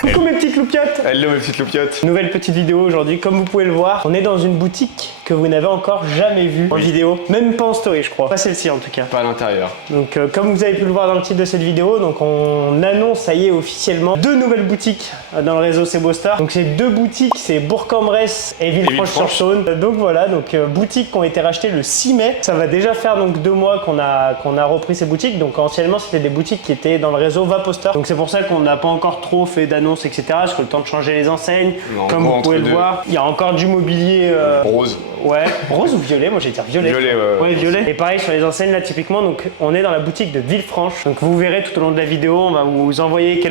Coucou mes petites loupiottes. Hello mes petites loupiottes. Nouvelle petite vidéo aujourd'hui, comme vous pouvez le voir, on est dans une boutique que vous n'avez encore jamais vue en vidéo, même pas en story je crois, pas celle-ci en tout cas. Pas à l'intérieur. Donc comme vous avez pu le voir dans le titre de cette vidéo, donc on annonce, ça y est officiellement, 2 nouvelles boutiques dans le réseau C'est Beau Store. Donc ces 2 boutiques, c'est Bourg-en-Bresse et Villefranche-sur-Saône. Donc voilà, donc boutiques qui ont été rachetées le 6 mai. Ça va déjà faire donc 2 mois qu'on a repris ces boutiques. Donc anciennement c'était des boutiques qui étaient dans le réseau Vapostor. Donc c'est pour ça qu'on n'a pas encore trop fait d'annonces etc. Parce que le temps de changer les enseignes, comme vous pouvez le voir, il y a encore du mobilier rose. Ouais, rose ou violet, moi j'ai dire violet. Violet, ouais. Ouais, violet. Et pareil sur les enseignes là typiquement, donc on est dans la boutique de Villefranche. Donc vous verrez tout au long de la vidéo, on va vous envoyer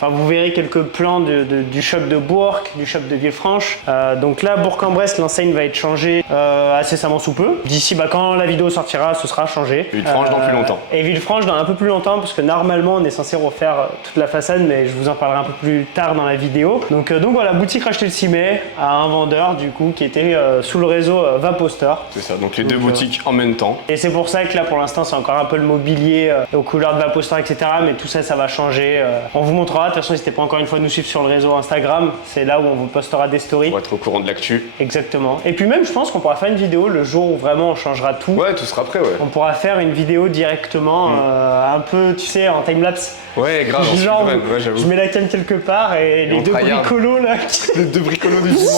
vous verrez quelques plans du shop de Bourg, du shop de Villefranche. Donc là, Bourg-en-Bresse, l'enseigne va être changée incessamment sous peu. D'ici quand la vidéo sortira, ce sera changé. Villefranche dans plus longtemps. Et Villefranche dans un peu plus longtemps, parce que normalement on est censé refaire toute la façade, mais je vous en parlerai un peu plus tard dans la vidéo. Donc voilà, boutique rachetée le 6 mai à un vendeur du coup qui était sous le réseau Vapostor. C'est ça, donc les 2 boutiques en même temps. Et c'est pour ça que là pour l'instant c'est encore un peu le mobilier aux couleurs de Vapostor etc. Mais tout ça, ça va changer. On vous montrera, de toute façon n'hésitez pas encore une fois à nous suivre sur le réseau Instagram. C'est là où on vous postera des stories. Pour être au courant de l'actu. Exactement. Et puis même je pense qu'on pourra faire une vidéo le jour où vraiment on changera tout. Ouais, tout sera prêt, ouais. On pourra faire une vidéo directement un peu, tu sais, en timelapse. Ouais, grave, Genre, ouais, j'avoue. je mets la cam quelque part et les 2 bricolos là. Les 2 bricolos du dimanche.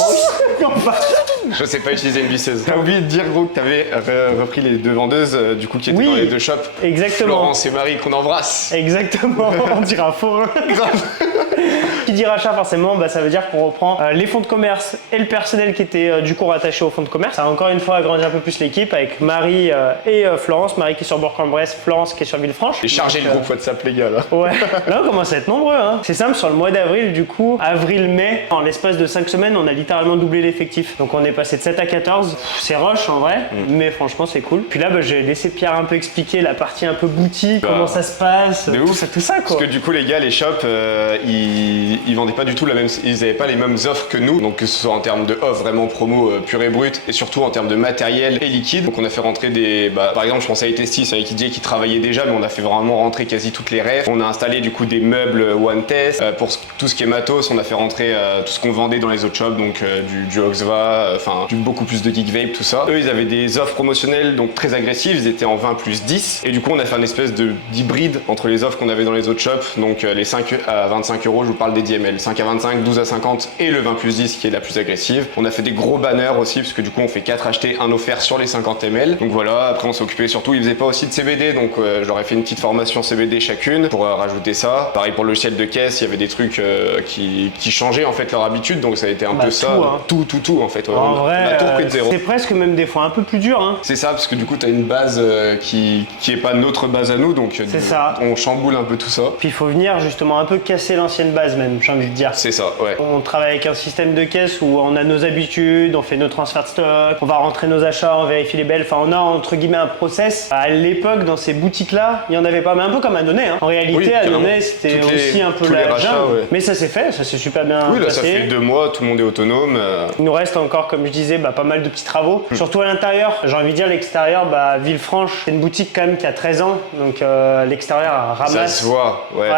Je sais pas utiliser une visseuse. T'as oublié de dire gros que t'avais repris les 2 vendeuses du coup qui étaient dans les 2 shops. Exactement. Florence et Marie qu'on embrasse. Exactement, on dirait un forain. Qui dit rachat forcément, ça veut dire qu'on reprend les fonds de commerce et le personnel qui était du coup rattaché aux fonds de commerce. Ça a encore une fois agrandi un peu plus l'équipe avec Marie et Florence. Marie qui est sur Bourg-en-Bresse, Florence qui est sur Villefranche. Et chargez le groupe WhatsApp les gars là. Ouais, là on commence à être nombreux hein. C'est simple, sur le mois d'avril du coup, avril-mai, en l'espace de 5 semaines, on a littéralement doublé l'effectif. Donc on est passé de 7 à 14. C'est rush en vrai, mais franchement c'est cool. Puis là j'ai laissé Pierre un peu expliquer la partie un peu boutique, comment ça se passe, tout ça quoi. Parce que du coup les gars, les shops, ils vendaient pas du tout ils avaient pas les mêmes offres que nous. Donc que ce soit en termes de offres vraiment promo pure et brute, et surtout en termes de matériel et liquide. Donc on a fait rentrer par exemple je pense à Etestis avec Didier qui travaillait déjà, mais on a fait vraiment rentrer quasi toutes les refs. On a installé du coup des meubles One Test. Pour tout ce qui est matos, on a fait rentrer tout ce qu'on vendait dans les autres shops, donc du Oxva, beaucoup plus de Geek Vape, tout ça. Eux, ils avaient des offres promotionnelles donc très agressives, ils étaient en 20 plus 10. Et du coup, on a fait une espèce d'hybride entre les offres qu'on avait dans les autres shops. Donc les 5 à 25 euros, je vous parle des DML. 5 à 25, 12 à 50 et le 20 plus 10 qui est la plus agressive. On a fait des gros banners aussi, parce que du coup, on fait 4 achetés, 1 offert sur les 50 ml. Donc voilà, après on s'est occupé surtout, ils faisaient pas aussi de CBD, donc j'aurais fait une petite formation CBD chacune pour rajouter ça. Pareil pour le logiciel de caisse, il y avait des trucs qui changeaient en fait leur habitude, donc ça a été un peu ça. Tout en fait. Ouais. En vrai, on a tout repris de zéro. c'est presque même des fois un peu plus dur. Hein. C'est ça, parce que du coup, tu as une base qui est pas notre base à nous, donc ça. On chamboule un peu tout ça. Puis il faut venir justement un peu casser l'ancienne base même, j'ai envie de dire. C'est ça, ouais. On travaille avec un système de caisse où on a nos habitudes, on fait nos transferts de stock, on va rentrer nos achats, on vérifie les belles, on a entre guillemets un process. À l'époque, dans ces boutiques-là, il y en avait pas, mais un peu comme Annonay. Hein. En réalité, Annonay, c'était aussi un peu la jungle. Ouais. Mais ça s'est fait, ça s'est super bien passé. Oui, là, ça fait 2 mois, tout le monde est autonome. Il nous reste encore, comme je disais, pas mal de petits travaux. Surtout à l'intérieur. J'ai envie de dire l'extérieur, Villefranche, c'est une boutique quand même qui a 13 ans. Donc l'extérieur ramasse. Ça se voit, ouais.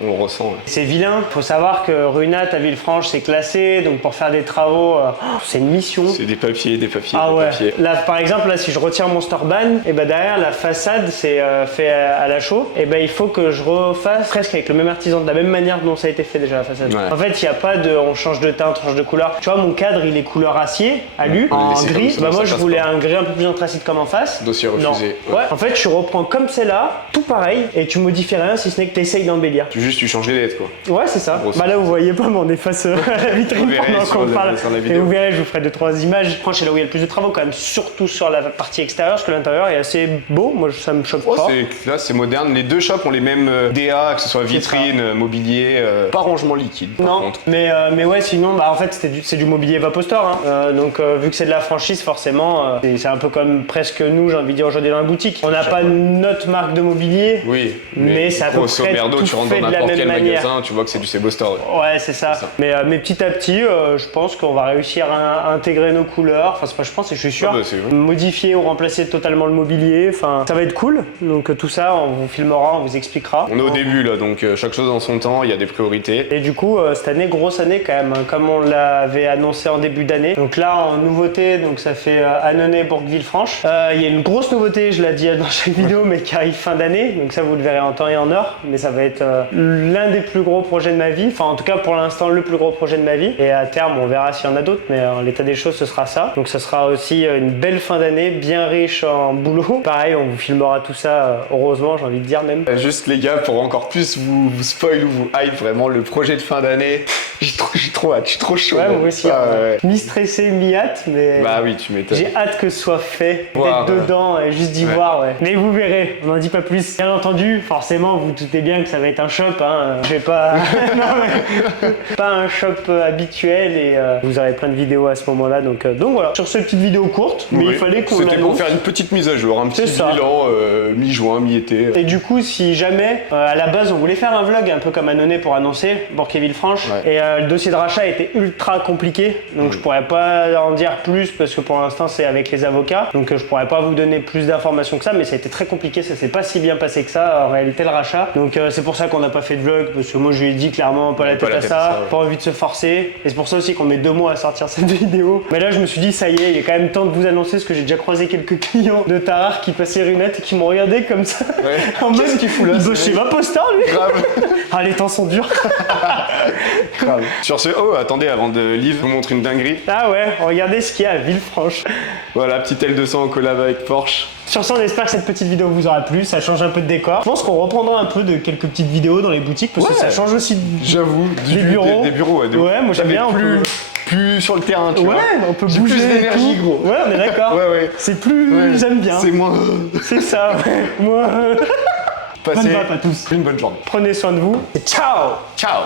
On le ressent. Ouais. C'est vilain. Faut savoir que Runat à Villefranche, c'est classé. Donc pour faire des travaux, c'est une mission. C'est des papiers. Ah ouais. Là, par exemple, si je retire mon store ban, et derrière la façade, c'est fait à la chaux. Et il faut que je refasse presque avec le même artisan, de la même manière dont ça a été fait déjà la façade. Ouais. En fait, il n'y a pas de on change de teinte, on change de couleur. Tu vois, mon cadre, il est couleur acier, alu, en gris. Moi, je voulais un gris un peu plus anthracite comme en face. Dossier refusé. Ouais. En fait, tu reprends comme c'est là, tout pareil, et tu modifies rien si ce n'est que tu essayes d'embellir. Tu changes les lettres, quoi. Ouais, c'est ça. Là, vous voyez pas, mais on est face à la vitrine pendant qu'on parle. Et vous verrez, je vous ferai 2-3 images. Franchement, c'est là où il y a le plus de travaux, quand même, surtout sur la partie extérieure, parce que l'intérieur est assez beau. Moi, ça me choque pas. Là, c'est moderne. Les 2 shops ont les mêmes DA, que ce soit vitrine, mobilier, pas rangement liquide. Par contre. Mais ouais, sinon, en fait, c'est du mobilier Vapostor. Hein. Donc, vu que c'est de la franchise, forcément, c'est un peu comme presque nous, j'ai envie de dire aujourd'hui dans la boutique. On n'a pas notre marque de mobilier, oui, mais ça a à peu près tout tu rentres fait dans de la n'importe même quel manière. magasin, tu vois que c'est du C'est Beau Store. Bosta. Ouais, c'est ça. Mais petit à petit, je pense qu'on va réussir à intégrer nos couleurs. Enfin, c'est pas je pense, et je suis sûr. Modifier ou remplacer totalement le mobilier. Enfin, ça va être cool. Donc tout ça, on vous filmera, on vous expliquera. On est au début là, donc chaque chose en son temps, il y a des priorités. Et du coup, cette année, grosse année quand même, hein, comme on l'avait annoncé en début d'année. Donc là, en nouveauté, donc ça fait Annonay, Bourg-Villefranche. Il y a une grosse nouveauté, je l'ai dit dans chaque vidéo, mais qui arrive fin d'année. Donc ça, vous le verrez en temps et en heure. Mais ça va être l'un des plus gros projets de ma vie. Enfin, en tout cas, pour l'instant, le plus gros projet de ma vie. Et à terme, on verra s'il y en a d'autres. Mais en l'état des choses, ce sera ça. Donc ça sera aussi une belle fin d'année, bien riche en boulot. Pareil, on vous filmera tout ça, heureusement, j'ai envie de dire même. Juste les gars, pour encore plus vous spoil ou vous hype vraiment le projet de fin d'année, j'ai trop hâte, je suis trop chaud. Ouais, moi aussi. Mi-stressé, mi-hâte, mais bah oui, tu m'étonnes. j'ai hâte que ce soit fait, d'être dedans et juste d'y voir, ouais. Mais vous verrez, on n'en dit pas plus. Bien entendu, forcément, vous doutez bien que ça va être un shop, hein. Je vais pas... non, mais... pas un shop habituel et vous aurez plein de vidéos à ce moment-là, donc voilà. Sur cette petite vidéo courte, mais il fallait qu'on l'annonce. C'était pour faire une petite mise à jour, un petit bilan mi-juin, mi-été. Et du coup, si jamais, à la base, on voulait faire un vlog un peu comme Annonay pour annoncer Bourg-et-Villefranche, et le dossier de rachat était ultra compliqué, donc je pourrais pas en dire plus parce que pour l'instant c'est avec les avocats, donc je pourrais pas vous donner plus d'informations que ça, mais ça a été très compliqué, ça s'est pas si bien passé que ça en réalité le rachat, donc c'est pour ça qu'on n'a pas fait de vlog, parce que moi je lui ai dit clairement pas la tête à ça, pas envie de se forcer, et c'est pour ça aussi qu'on met 2 mois à sortir cette vidéo. Mais là je me suis dit ça y est, il est quand même temps de vous annoncer, parce que j'ai déjà croisé quelques clients de Tarare qui passaient runettes et qui m'ont regardé comme ça. En mode, qu'est-ce qu'il fout là? Il bosse chez Vapostar lui. Grave. Ah, les temps sont durs. Grave. Sur ce, attendez, avant de Liv vous montre une dinguerie. Ah ouais, regardez ce qu'il y a à Villefranche. Voilà, petite L200 en collab avec Porsche. Sur ce, on espère que cette petite vidéo vous aura plu, ça change un peu de décor. Je pense qu'on reprendra un peu de quelques petites vidéos dans les boutiques parce que ça change aussi. J'avoue, des bureaux. Des bureaux, ouais, moi j'aime bien. Plus sur le terrain, tu vois. Ouais, on peut bouger. Plus d'énergie, gros. Ouais, on est d'accord. ouais. C'est plus. J'aime bien. C'est moins. C'est ça, ouais. Moi. Passez bonne vape à tous. Une bonne journée. Prenez soin de vous et ciao. Ciao.